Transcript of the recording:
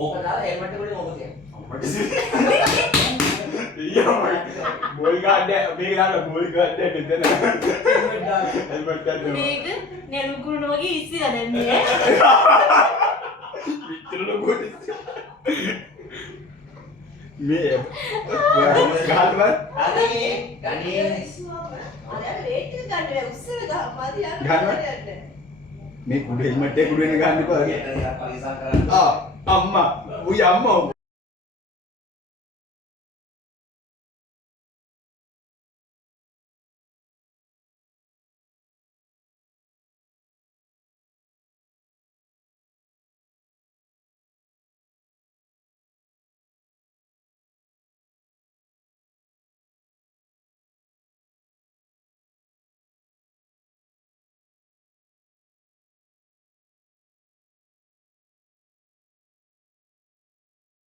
ඕක දාලා හෙල්මට් එක උඩින් ඕක තියන්න. iya boy gak ada මේක දාලා boy gak ada මෙතන හෙල්මට් දාන්න මේක නෙළුකුරුණ වගේ ඉස්සිලා දැන්නේ පිටර ලොකුට මේ ගහන්නවත් හරි ගණේ අර වේට් එක ගන්න බෑ උස්සල ගහ මාදි ගන්නවත් මේ කුඩු හෙල්මට් එක කුඩු වෙන ගන්න එපා ඒක පරිසම් කරන්න. අම්මා උයි අම්මා